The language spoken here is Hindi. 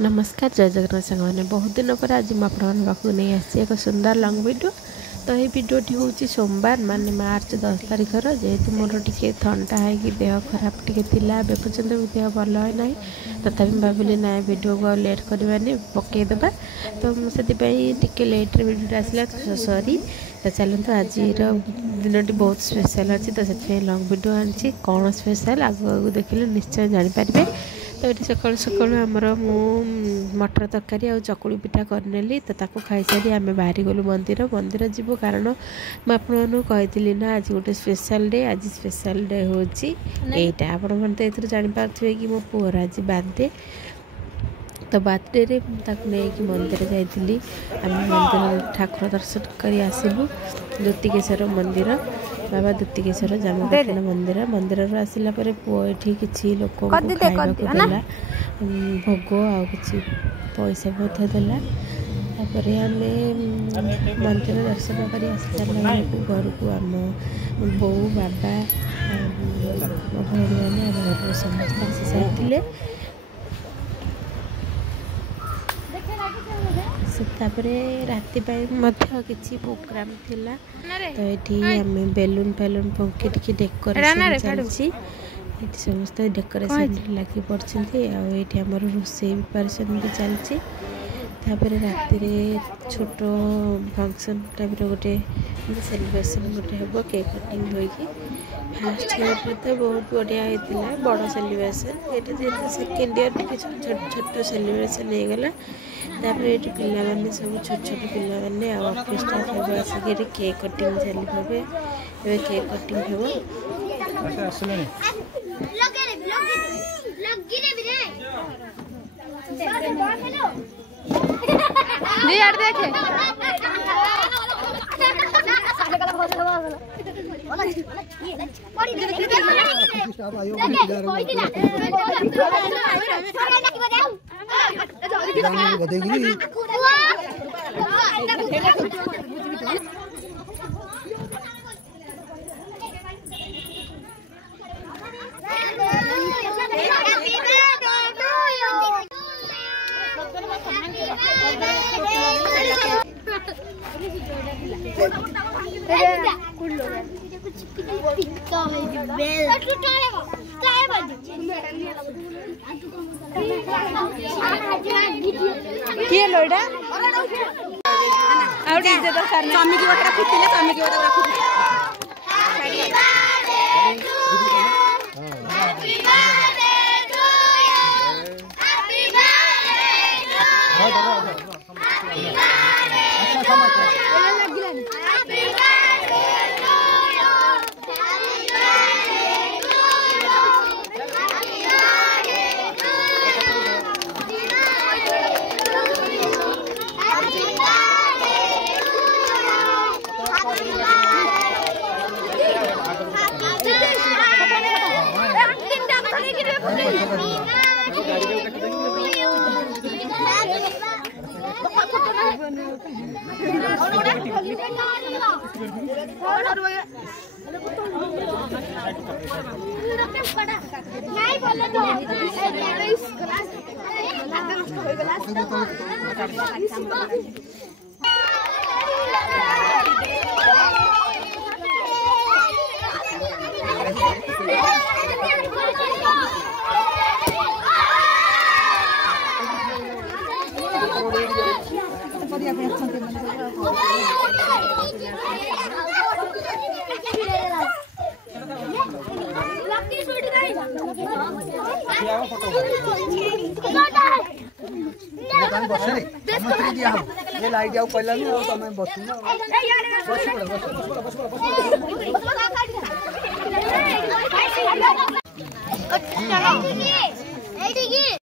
नमस्कार जय जगन्नाथ सांग मैंने बहुत दिन पर आज मुझे नहीं आसी एक सुंदर लंग वीडियो। तो ये वीडियोटी हूँ सोमवार माने मार्च 10 तारिखर जेहेतु मोर टे थंडा है देह खराब टी पर्यटन भी देह भल है ना तथापि भाविली ना वीडियो को लेट करवानी पकईदे। तो मुझे लेट्रे वीडियो आसला तो सॉरी। तो चलते आज दिन बहुत स्पेशल अच्छी तो से लंग वीडियो आनी कौन स्पेशल आगे देखिले निश्चय जानीपारे। तो ये सका सका आमर मु मटर तरकारी आ चकुड़ी पिठा करनेली तो ताको खाई सारी आम बाहरी गलु मंदिर जीव कारण मुझे ना आज गोटे स्पेशल डे। आज स्पेशल डे हूँ यहीटा आपड़ तो जापारे कि मो पुअर आज बर्थडे। तो बर्थडे रे नहीं मंदिर जाइली आम मंदिर ठाकुर दर्शन कर आसलु द्युतिकेश्वर मंदिर बाबा द्युतिकेश्वर जामपाटण मंदिर मंदिर आसला पुओ ये किसी लोक देला भोग आ कि पैसा देला तापर आम मंदिर दर्शन कर आसारा घर को आम बो बाबा भाई मैंने आम घर समस्त आसी सारी राति किसी प्रोग्राम थिला। तो ये आम बेलून फेलून पके डेकोरेशन चलती समस्त डेकोरेशन लगी पड़ती आमर रोसे प्रिपरेशन भी चलती। राति छोट फंक्शन टाइप गोटे सेलिब्रेशन गोटे हम केक कटिंग होगी फास्ट ईयर तो बहुत बढ़िया होता बड़ सेलिब्रेशन ये सेकेंड ईयर टे छोट छोट सेलिब्रेशन हो गला। ये पिला सब छोट छोट पिला ऑफिस स्टाफ सब आसिक केक कटिंग चली ए केक कटिंग किए लोडा आउ डीजे तो करना स्वामी की बटरा फुटिले स्वामी की बटरा फुटिले लाइट आउ कहला तुम बस बस